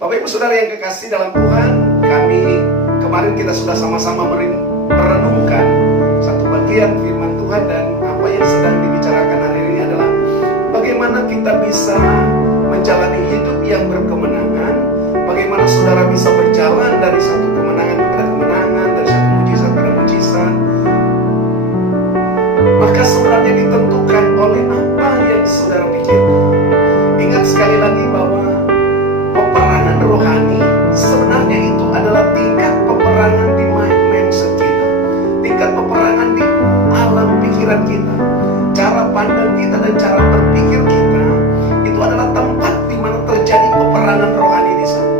Bapak Ibu Saudara yang kekasih dalam Tuhan, kemarin kita sudah sama-sama merenungkan satu bagian firman Tuhan, dan apa yang sedang dibicarakan hari ini adalah bagaimana kita bisa menjalani hidup yang berkemenangan, bagaimana saudara bisa berjalan dari satu kemenangan kepada kemenangan, dari satu mujizat pada mujizat. Maka sebenarnya ditentukan oleh apa yang saudara pikirkan. Ingat sekali lagi bahwa peperangan rohani sebenarnya itu adalah tingkat peperangan di mindset kita, tingkat peperangan di alam pikiran kita, cara pandang kita dan cara berpikir kita. Itu adalah tempat di mana terjadi peperangan rohani di sana.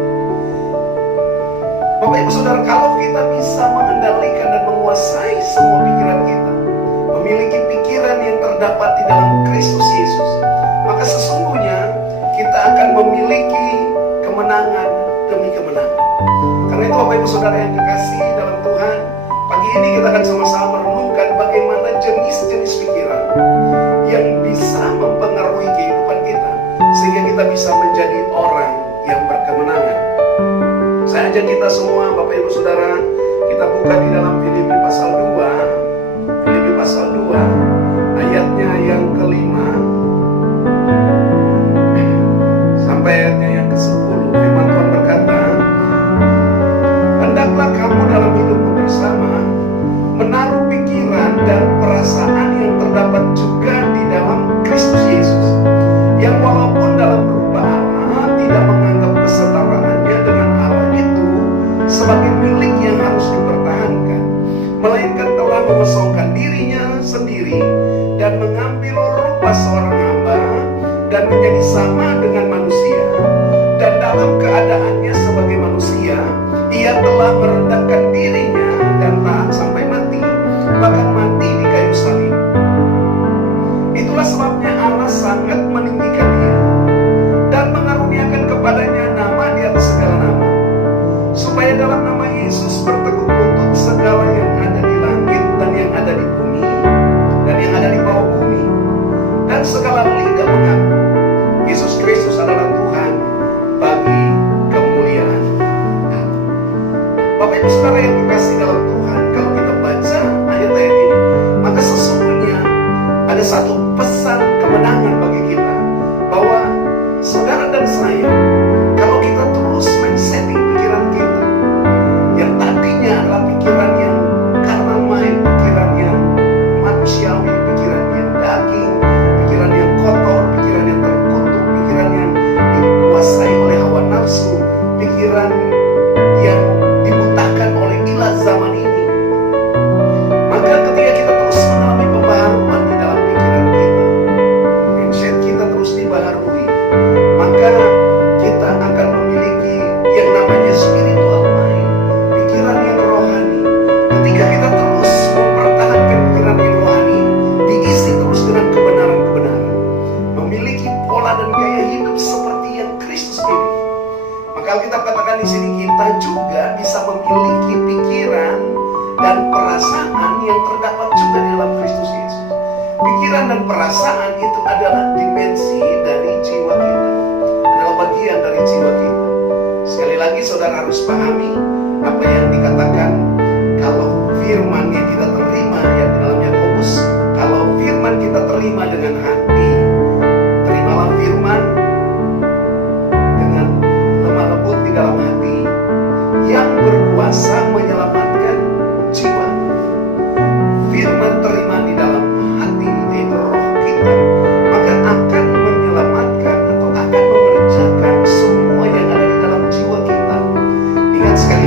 Bapak Ibu Saudara, kalau kita bisa mengendalikan dan menguasai semua pikiran kita, memiliki pikiran yang terdapat di dalam Kristus Yesus, maka sesungguhnya kita akan memiliki kemenangan demi kemenangan. Karena itu Bapak Ibu Saudara yang dikasihi dalam Tuhan, pagi ini kita akan sama-sama merenungkan bagaimana jenis-jenis pikiran yang bisa mempengaruhi kehidupan kita, sehingga kita bisa menjadi orang yang berkemenangan. Saya ajak kita semua Bapak Ibu Saudara, kita buka di dalam Filipi pasal 2, Filipi pasal 2 ayatnya yang kelima sampai ayatnya yang ke-10. Firman Tuhan berkata, hendaklah kamu dalam hidupmu bersama menaruh pikiran dan perasaan yang terdapat juga di dalam Kristus Yesus, yang walaupun dalam rupa Allah tidak menganggap kesetaraannya dengan Allah itu sebagai milik yang harus dipertahankan, melainkan telah mengosongkan dirinya sendiri dan mengambil rupa seorang hamba dan menjadi sama dengan manusia, dan dalam keadaannya sebagai manusia ia telah merendahkan dirinya dan taat sampai mati, bahkan mati di kayu salib. Itulah sebabnya Allah sangat meninggikan dia dan mengaruniakan kepadanya nama di atas segala nama, supaya dalam nama Yesus bertekuk lutut segala yang ada di langit dan yang ada di bumi dan yang ada di bawah bumi, dan segala lidah mengaku Yesus Kristus adalah Tuhan, bagi kemuliaan Allah. Bapak Ibu Saudara yang dikasihi dalam Tuhan, kalau kita baca ayat-ayat ini, maka sesungguhnya ada satu pesan kemenangan bagi kita, bahwa saudara dan saya, kalau kita terus men-setting pikiran kita yang tadinya adalah pikiran yang karena main, pikiran yang manusiawi, pikiran yang daging, pikiran yang kotor, pikiran yang terkutuk, pikiran yang dikuasai oleh hawa nafsu, pikiran yang dibutakan oleh ilah zaman ini, maka ketika kita terus mengalami pembaharuan di dalam pikiran kita, mindset kita terus dibaharui, maka kita akan memiliki yang namanya spiritual mind, pikiran yang rohani. Ketika kita terus mempertahankan pikiran yang rohani, diisi terus dengan kebenaran-kebenaran, memiliki pola dan gaya hidup seperti yang Kristus miliki, maka kita katakan di sini kita juga bisa memiliki pikiran dan perasaan yang terdapat juga di dalam Kristus Yesus. Pikiran dan perasaan itu adalah dimensi dari jiwa kita, adalah bagian dari jiwa kita. Sekali lagi saudara harus pahami apa yang dikatakan, kalau firman yang kita terima yang di dalam Yakobus, kalau firman kita terima dengan hati, terimalah firman dengan lemah lembut di dalam hati, yang berkuasa menyelamatkan jiwa. Firman terima di dalam hati, yaitu roh kita, maka akan menyelamatkan atau akan mengerjakan semua yang ada di dalam jiwa kita. Ingat sekali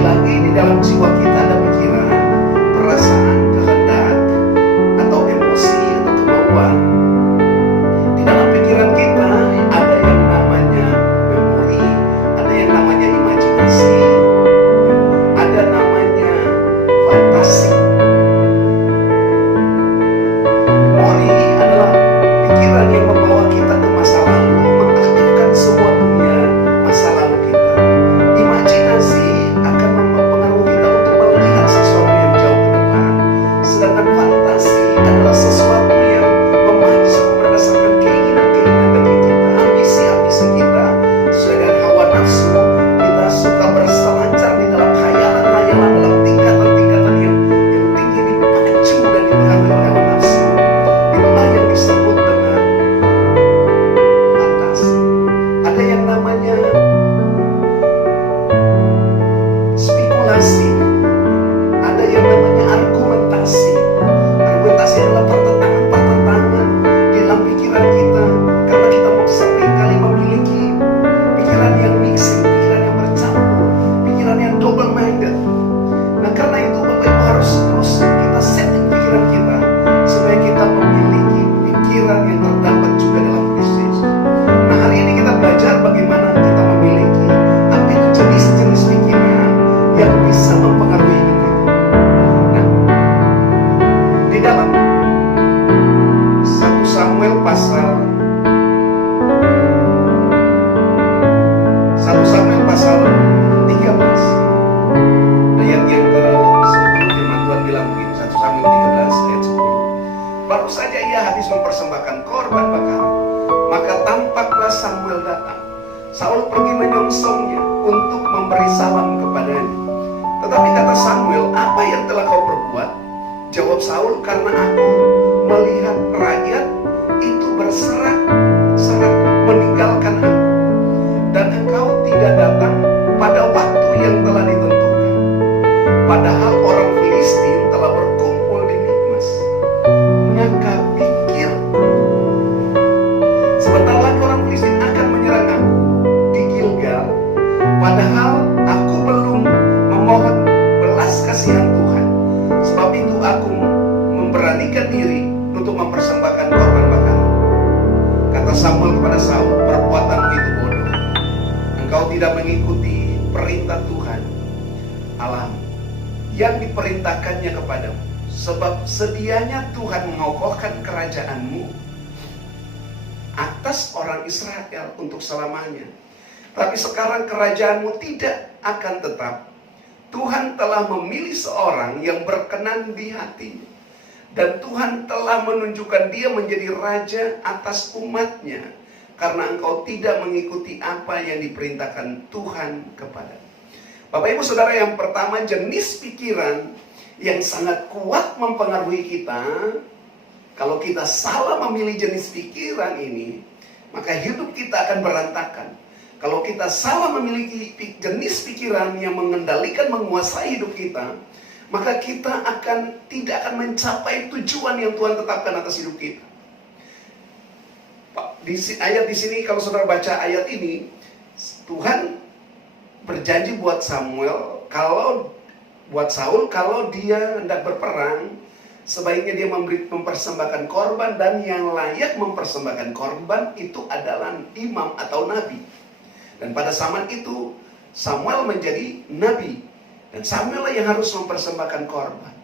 korban bakar. Maka tampaklah Samuel datang. Saul pergi menyongsongnya untuk memberi salam kepadanya. Tetapi kata Samuel, apa yang telah kau perbuat? Jawab Saul, karena aku melihat rakyat itu berserak-serak meninggalkan aku, dan engkau tidak datang pada waktu yang telah ditentukan. Padahal orang Filistin telah berkumpul di Mikmas. Maka pikir, sebentar lagi orang Filistin akan menyerang aku di Gilgal. Padahal aku belum memohon belas kasihan Tuhan. Sebab itu aku memberanikan diri untuk mempersembahkan korban bakar. Kata Samuel kepada Saul, perbuatanmu itu bodoh. Engkau tidak mengikuti perintah Tuhan Allah yang diperintahkannya kepadamu. Sebab sedianya Tuhan mengokohkan kerajaanmu atas orang Israel untuk selamanya. Tapi sekarang kerajaanmu tidak akan tetap. Tuhan telah memilih seorang yang berkenan di hatinya. Dan Tuhan telah menunjukkan dia menjadi raja atas umatnya. Karena engkau tidak mengikuti apa yang diperintahkan Tuhan kepada. Bapak Ibu Saudara, yang pertama, jenis pikiran yang sangat kuat mempengaruhi kita. Kalau kita salah memilih jenis pikiran ini, maka hidup kita akan berantakan. Kalau kita salah memiliki jenis pikiran yang mengendalikan, menguasai hidup kita, maka kita tidak akan mencapai tujuan yang Tuhan tetapkan atas hidup kita. Ayat di sini, kalau saudara baca ayat ini, Tuhan berjanji buat Saul, kalau dia hendak berperang, sebaiknya dia mempersembahkan korban, dan yang layak mempersembahkan korban itu adalah imam atau nabi. Dan pada zaman itu Samuel menjadi nabi, dan Samuel yang harus mempersembahkan korban.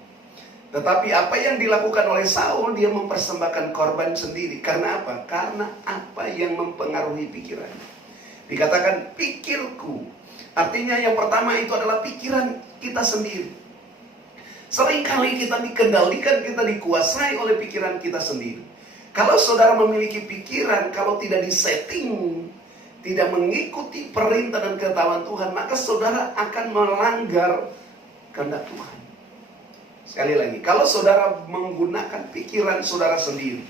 Tetapi apa yang dilakukan oleh Saul, dia mempersembahkan korban sendiri. Karena apa? Karena apa yang mempengaruhi pikirannya. Dikatakan pikirku. Artinya yang pertama itu adalah pikiran kita sendiri. Seringkali kita dikendalikan, kita dikuasai oleh pikiran kita sendiri. Kalau saudara memiliki pikiran, kalau tidak disetting, tidak mengikuti perintah dan ketetapan Tuhan, maka saudara akan melanggar kehendak Tuhan. Sekali lagi, kalau saudara menggunakan pikiran saudara sendiri,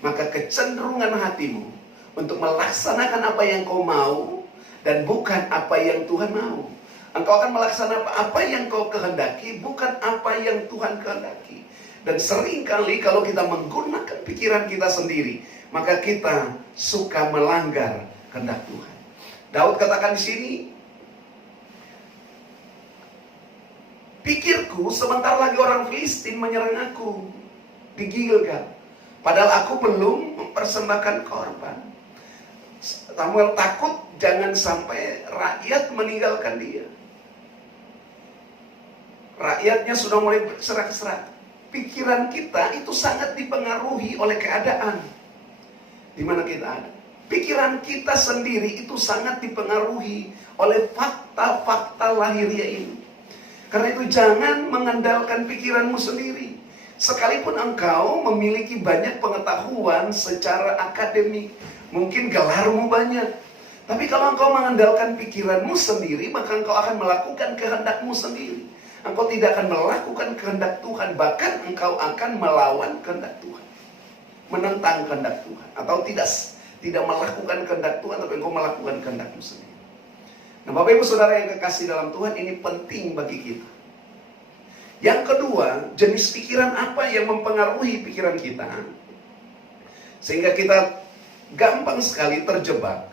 maka kecenderungan hatimu untuk melaksanakan apa yang kau mau dan bukan apa yang Tuhan mau. Engkau akan melaksanakan apa yang kau kehendaki, bukan apa yang Tuhan kehendaki. Dan seringkali kalau kita menggunakan pikiran kita sendiri, maka kita suka melanggar kehendak Tuhan. Daud katakan di sini, pikirku sebentar lagi orang Filistin menyerang aku di Gilgal. Padahal aku belum mempersembahkan korban. Samuel takut jangan sampai rakyat meninggalkan dia. Rakyatnya sudah mulai berserak-serak. Pikiran kita itu sangat dipengaruhi oleh keadaan di mana kita ada. Pikiran kita sendiri itu sangat dipengaruhi oleh fakta-fakta lahiriah ini. Karena itu jangan mengandalkan pikiranmu sendiri. Sekalipun engkau memiliki banyak pengetahuan secara akademik, mungkin gelarmu banyak, tapi kalau engkau mengandalkan pikiranmu sendiri, maka engkau akan melakukan kehendakmu sendiri. Engkau tidak akan melakukan kehendak Tuhan, bahkan engkau akan melawan kehendak Tuhan, menentang kehendak Tuhan, atau tidak melakukan kehendak Tuhan, tapi engkau melakukan kehendakmu sendiri. Nah, Bapak Ibu Saudara yang kekasih dalam Tuhan, ini penting bagi kita. Yang kedua, jenis pikiran apa yang mempengaruhi pikiran kita, sehingga kita gampang sekali terjebak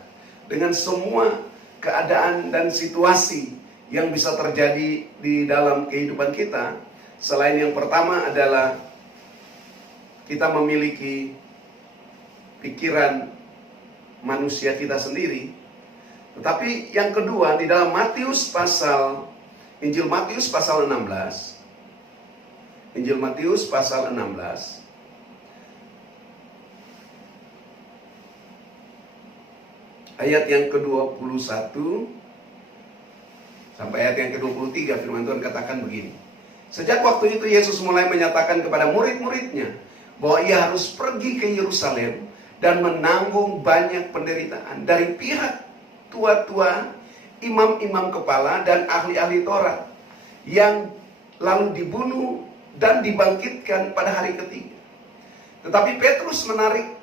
dengan semua keadaan dan situasi yang bisa terjadi di dalam kehidupan kita. Selain yang pertama adalah kita memiliki pikiran manusia kita sendiri. Tetapi yang kedua, di dalam Injil Matius pasal 16, Injil Matius pasal 16, ayat yang ke-21 sampai ayat yang ke-23, firman Tuhan katakan begini. Sejak waktu itu Yesus mulai menyatakan kepada murid-muridnya bahwa ia harus pergi ke Yerusalem dan menanggung banyak penderitaan dari pihak tua-tua, imam-imam kepala, dan ahli-ahli Taurat, yang lalu dibunuh dan dibangkitkan pada hari ketiga. Tetapi Petrus menarik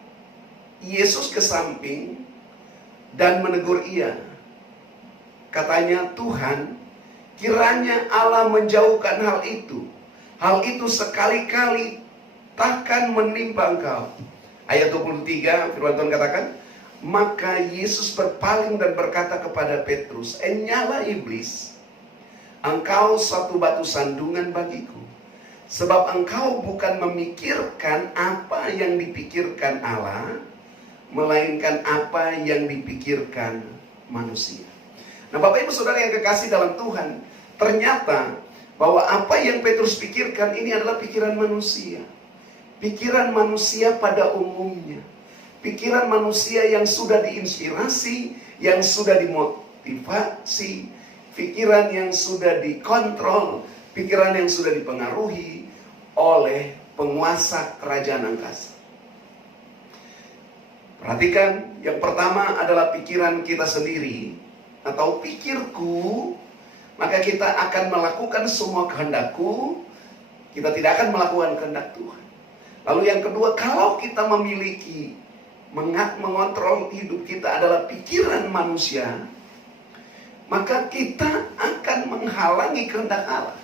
Yesus ke samping dan menegur ia. Katanya, "Tuhan, kiranya Allah menjauhkan hal itu. Hal itu sekali-kali takkan menimpa engkau." Ayat 23, firman Tuhan katakan, "Maka Yesus berpaling dan berkata kepada Petrus, Nyala iblis, engkau suatu batu sandungan bagiku. Sebab engkau bukan memikirkan apa yang dipikirkan Allah, melainkan apa yang dipikirkan manusia." Nah, Bapak Ibu Saudara yang kekasih dalam Tuhan, ternyata bahwa apa yang Petrus pikirkan ini adalah pikiran manusia. Pikiran manusia pada umumnya. Pikiran manusia yang sudah diinspirasi, yang sudah dimotivasi, pikiran yang sudah dikontrol, pikiran yang sudah dipengaruhi oleh penguasa kerajaan angkasa. Perhatikan, yang pertama adalah pikiran kita sendiri atau pikirku, maka kita akan melakukan semua kehendakku, kita tidak akan melakukan kehendak Tuhan. Lalu yang kedua, kalau kita memiliki, mengontrol hidup kita adalah pikiran manusia, maka kita akan menghalangi kehendak Allah.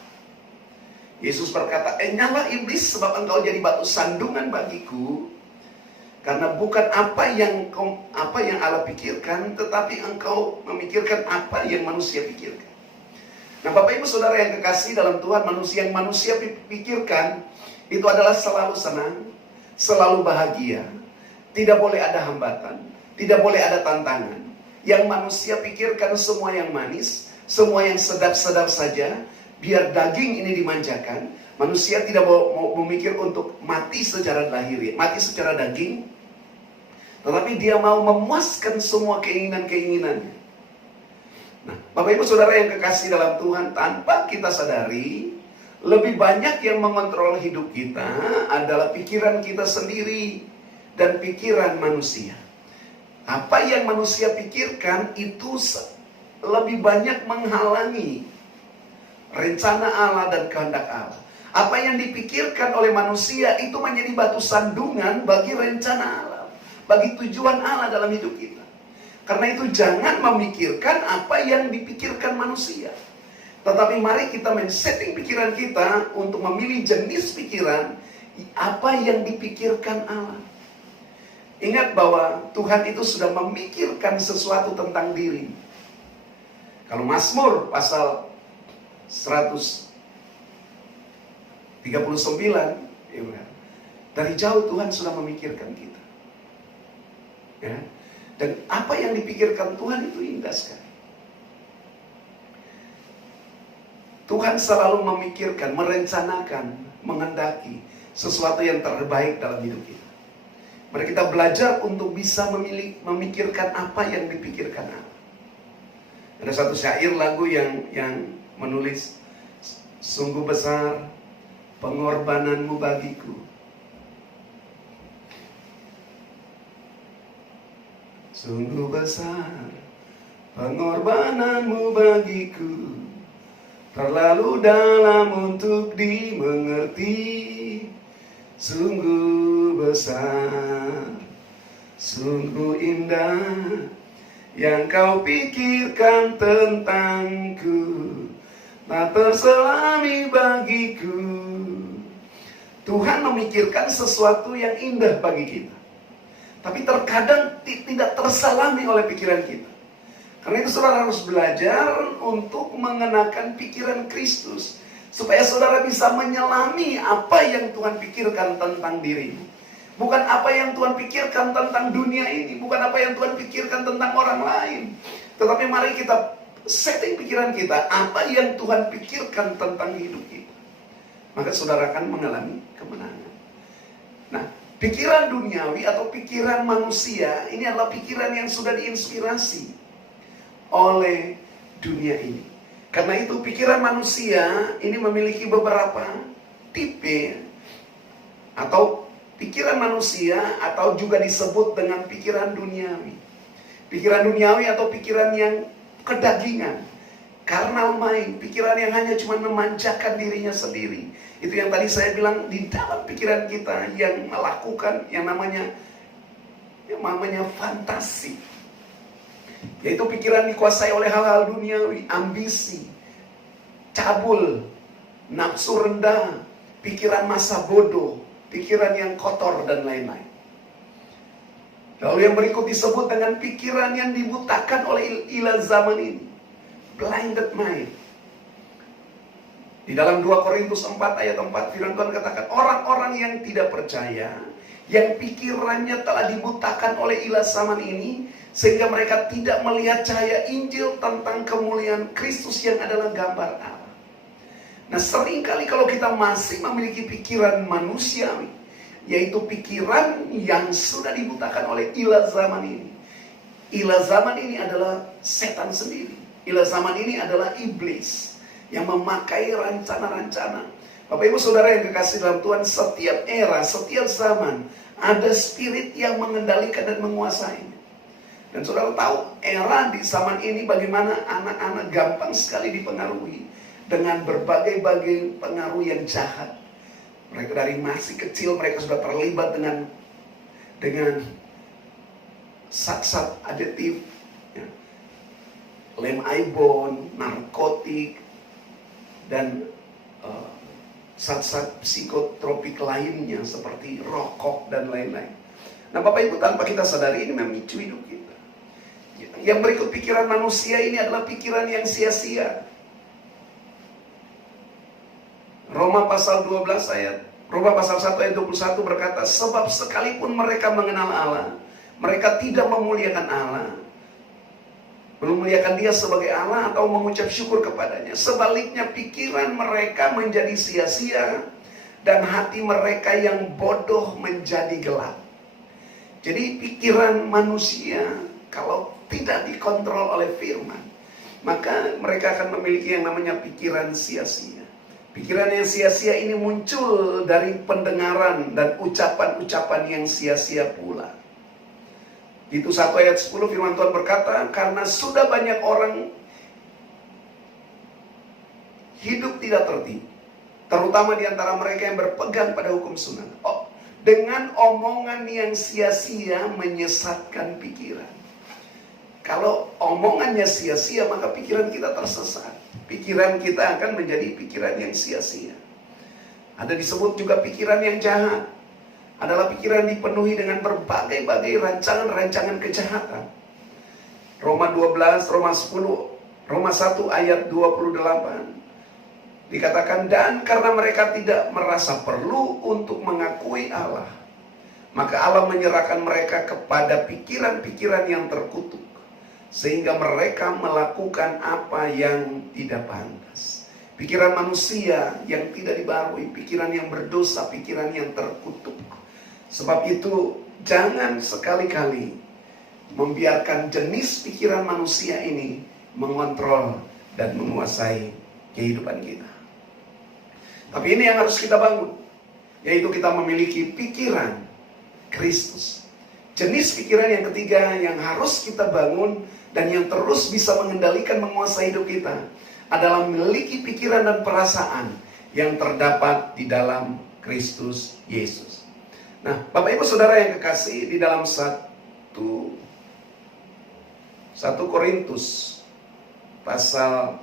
Yesus berkata, "Nyala iblis, sebab engkau jadi batu sandungan bagiku, karena bukan apa yang Allah pikirkan, tetapi engkau memikirkan apa yang manusia pikirkan." Nah, Bapak Ibu Saudara yang kekasih dalam Tuhan, yang manusia pikirkan itu adalah selalu senang, selalu bahagia, tidak boleh ada hambatan, tidak boleh ada tantangan. Yang manusia pikirkan semua yang manis, semua yang sedap-sedap saja, biar daging ini dimanjakan. Manusia tidak mau memikir untuk mati secara lahiriah, mati secara daging, tetapi dia mau memuaskan semua keinginan-keinginannya. Nah, Bapak Ibu Saudara yang kekasih dalam Tuhan, tanpa kita sadari, lebih banyak yang mengontrol hidup kita adalah pikiran kita sendiri dan pikiran manusia. Apa yang manusia pikirkan itu lebih banyak menghalangi rencana Allah dan kehendak Allah. Apa yang dipikirkan oleh manusia itu menjadi batu sandungan bagi rencana Allah, bagi tujuan Allah dalam hidup kita. Karena itu jangan memikirkan apa yang dipikirkan manusia, tetapi mari kita men-setting pikiran kita untuk memilih jenis pikiran apa yang dipikirkan Allah. Ingat bahwa Tuhan itu sudah memikirkan sesuatu tentang diri. Kalau Mazmur pasal 139, dari jauh Tuhan sudah memikirkan kita. Ya. Dan apa yang dipikirkan Tuhan itu indah sekali. Tuhan selalu memikirkan, merencanakan, menghendaki sesuatu yang terbaik dalam hidup kita. Mari kita belajar untuk bisa memikirkan apa yang dipikirkan Allah. Ada satu syair lagu yang menulis, "Sungguh besar pengorbananmu bagiku, sungguh besar pengorbananmu bagiku, terlalu dalam untuk dimengerti. Sungguh besar, sungguh indah yang kau pikirkan tentangku, tak terselami bagiku." Tuhan memikirkan sesuatu yang indah bagi kita, tapi terkadang tidak terselami oleh pikiran kita. Karena itu saudara harus belajar untuk mengenakan pikiran Kristus, supaya saudara bisa menyelami apa yang Tuhan pikirkan tentang dirimu. Bukan apa yang Tuhan pikirkan tentang dunia ini, bukan apa yang Tuhan pikirkan tentang orang lain. Tetapi mari kita setting pikiran kita, apa yang Tuhan pikirkan tentang hidup kita. Maka saudara akan mengalami kemenangan. Nah, pikiran duniawi atau pikiran manusia ini adalah pikiran yang sudah diinspirasi oleh dunia ini. Karena itu pikiran manusia ini memiliki beberapa tipe atau Pikiran manusia atau juga disebut dengan pikiran duniawi. Pikiran duniawi atau pikiran yang kedagingan, carnal mind, pikiran yang hanya cuma memanjakan dirinya sendiri. Itu yang tadi saya bilang, di dalam pikiran kita yang melakukan yang namanya fantasi. Yaitu pikiran dikuasai oleh hal-hal duniawi, ambisi, cabul, nafsu rendah, pikiran masa bodoh, pikiran yang kotor dan lain-lain. Lalu yang berikut disebut dengan pikiran yang dibutakan oleh ilah zaman ini, blinded mind. Di dalam 2 Korintus 4 ayat 4 firman Tuhan katakan, orang-orang yang tidak percaya, yang pikirannya telah dibutakan oleh ilah zaman ini, sehingga mereka tidak melihat cahaya Injil tentang kemuliaan Kristus yang adalah gambar Allah. Nah, seringkali kalau kita masih memiliki pikiran manusiawi, yaitu pikiran yang sudah dibutakan oleh ilah zaman ini. Ilah zaman ini adalah setan sendiri. Ilah zaman ini adalah iblis yang memakai rencana-rencana. Bapak Ibu Saudara yang kekasih dalam Tuhan, setiap era, setiap zaman ada spirit yang mengendalikan dan menguasainya. Dan saudara tahu era di zaman ini bagaimana anak-anak gampang sekali dipengaruhi dengan berbagai-bagai pengaruh yang jahat. Mereka dari masih kecil mereka sudah terlibat dengan zat-zat aditif, ya, lem ibon, narkotik, dan zat-zat psikotropik lainnya seperti rokok dan lain-lain. Nah, Bapak Ibu, tanpa kita sadari ini memicu hidup kita. Yang berikut pikiran manusia ini adalah pikiran yang sia-sia. Roma pasal 1 ayat 21 berkata, sebab sekalipun mereka mengenal Allah, mereka tidak memuliakan Allah, memuliakan Dia sebagai Allah atau mengucap syukur kepadanya. Sebaliknya pikiran mereka menjadi sia-sia dan hati mereka yang bodoh menjadi gelap. Jadi pikiran manusia kalau tidak dikontrol oleh firman, maka mereka akan memiliki yang namanya pikiran sia-sia. Pikiran yang sia-sia ini muncul dari pendengaran dan ucapan-ucapan yang sia-sia pula. Itu 1 ayat 10 firman Tuhan berkata, karena sudah banyak orang hidup tidak tertib, terutama di antara mereka yang berpegang pada hukum sunat. Dengan omongan yang sia-sia menyesatkan pikiran. Kalau omongannya sia-sia, maka pikiran kita tersesat. Pikiran kita akan menjadi pikiran yang sia-sia. Ada disebut juga pikiran yang jahat. Adalah pikiran dipenuhi dengan berbagai-bagai rancangan-rancangan kejahatan. Roma 12, Roma 10, Roma 1 ayat 28. Dikatakan, dan karena mereka tidak merasa perlu untuk mengakui Allah, maka Allah menyerahkan mereka kepada pikiran-pikiran yang terkutuk, sehingga mereka melakukan apa yang tidak pantas. Pikiran manusia yang tidak dibarui, pikiran yang berdosa, pikiran yang terkutuk. Sebab itu jangan sekali-kali membiarkan jenis pikiran manusia ini mengontrol dan menguasai kehidupan kita. Tapi ini yang harus kita bangun, yaitu kita memiliki pikiran Kristus. Jenis pikiran yang ketiga yang harus kita bangun dan yang terus bisa mengendalikan, menguasai hidup kita adalah memiliki pikiran dan perasaan yang terdapat di dalam Kristus Yesus. Nah, Bapak Ibu Saudara yang kekasih, di dalam 1 Korintus pasal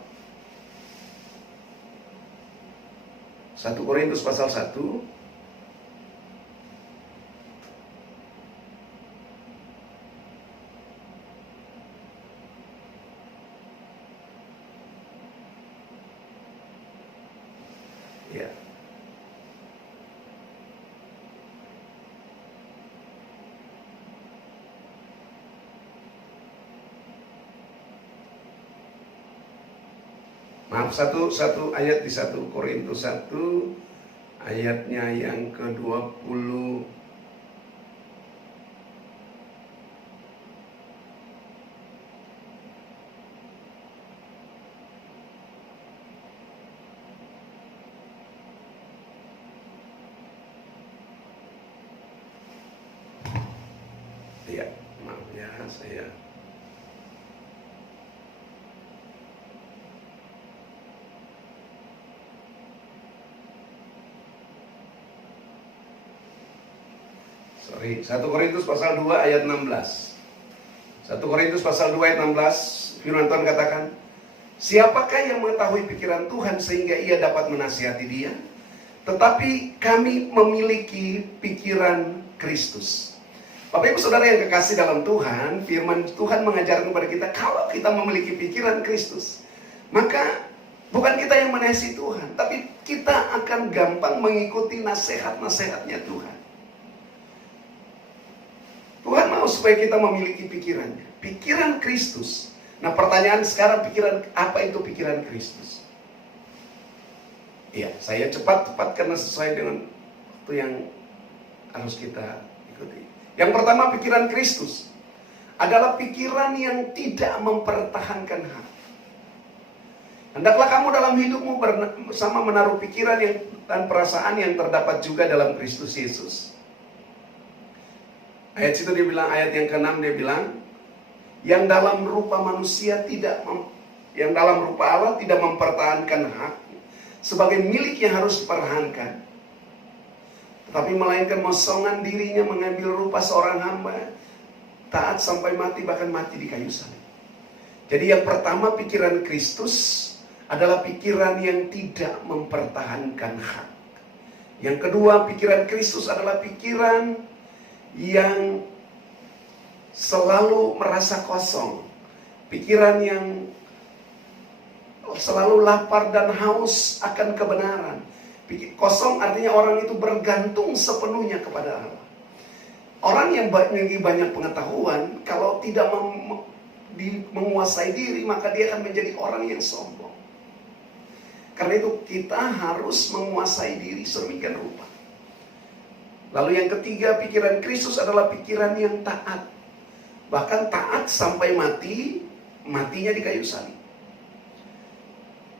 1 ya. Maaf, satu ayat di 1 Korintus 1 ayatnya yang ke-20. Iya, maaf ya, saya sorry. 1 Korintus pasal 2 ayat 16. 1 Korintus pasal 2 ayat 16, firman Tuhan katakan, siapakah yang mengetahui pikiran Tuhan sehingga ia dapat menasihati dia? Tetapi kami memiliki pikiran Kristus. Bapak Ibu Saudara yang kekasih dalam Tuhan, firman Tuhan mengajarkan kepada kita, kalau kita memiliki pikiran Kristus, maka bukan kita yang menasihati Tuhan, tapi kita akan gampang mengikuti nasihat-nasihatnya Tuhan. Tuhan mau supaya kita memiliki pikirannya, pikiran Kristus. Nah, pertanyaan sekarang, pikiran apa itu pikiran Kristus? Iya, saya cepat karena sesuai dengan waktu yang harus kita ikuti. Yang pertama, pikiran Kristus adalah pikiran yang tidak mempertahankan hak. Hendaklah kamu dalam hidupmu bersama menaruh pikiran dan perasaan yang terdapat juga dalam Kristus Yesus. Ayat situ dia bilang, ayat yang ke-6 dia bilang, yang dalam rupa manusia yang dalam rupa Allah tidak mempertahankan hak sebagai milik yang harus dipertahankan, tetapi melainkan mengosongkan dirinya, mengambil rupa seorang hamba, taat sampai mati, bahkan mati di kayu salib. Jadi yang pertama, pikiran Kristus adalah pikiran yang tidak mempertahankan hak. Yang kedua, pikiran Kristus adalah pikiran yang selalu merasa kosong, pikiran yang selalu lapar dan haus akan kebenaran. Kosong artinya orang itu bergantung sepenuhnya kepada Allah. Orang yang memiliki banyak pengetahuan, kalau tidak menguasai diri, maka dia akan menjadi orang yang sombong. Karena itu kita harus menguasai diri sedemikian rupa. Lalu yang ketiga, pikiran Kristus adalah pikiran yang taat. Bahkan taat sampai mati, matinya di kayu salib.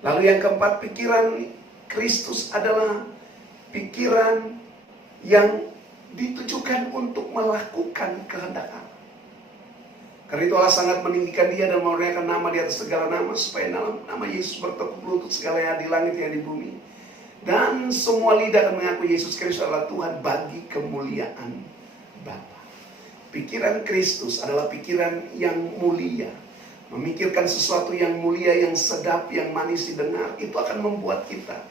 Lalu yang keempat, pikiran Kristus adalah pikiran yang ditujukan untuk melakukan kehendak Allah. Karena itu Allah sangat meninggikan dia dan memuliakan nama di atas segala nama, supaya nama Yesus bertekuk lutut segala yang di langit yang di bumi. Dan semua lidah akan mengaku Yesus Kristus adalah Tuhan bagi kemuliaan Bapa. Pikiran Kristus adalah pikiran yang mulia. Memikirkan sesuatu yang mulia, yang sedap, yang manis didengar, itu akan membuat kita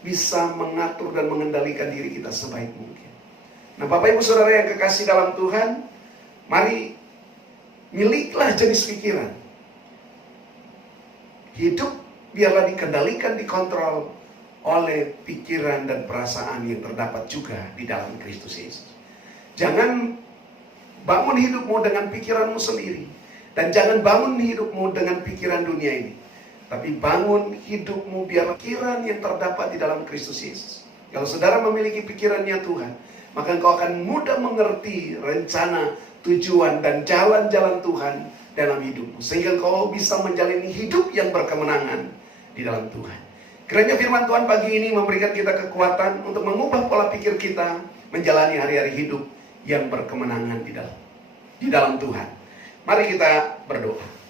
bisa mengatur dan mengendalikan diri kita sebaik mungkin. Nah, Bapak Ibu Saudara yang kekasih dalam Tuhan, mari miliklah jenis pikiran. Hidup biarlah dikendalikan, dikontrol oleh pikiran dan perasaan yang terdapat juga di dalam Kristus Yesus. Jangan bangun hidupmu dengan pikiranmu sendiri, dan jangan bangun hidupmu dengan pikiran dunia ini. Tapi bangun hidupmu biar pikiran yang terdapat di dalam Kristus Yesus. Kalau saudara memiliki pikirannya Tuhan, maka engkau akan mudah mengerti rencana, tujuan, dan jalan-jalan Tuhan dalam hidupmu. Sehingga engkau bisa menjalani hidup yang berkemenangan di dalam Tuhan. Kiranya firman Tuhan pagi ini memberikan kita kekuatan untuk mengubah pola pikir kita, menjalani hari-hari hidup yang berkemenangan di dalam Tuhan. Mari kita berdoa.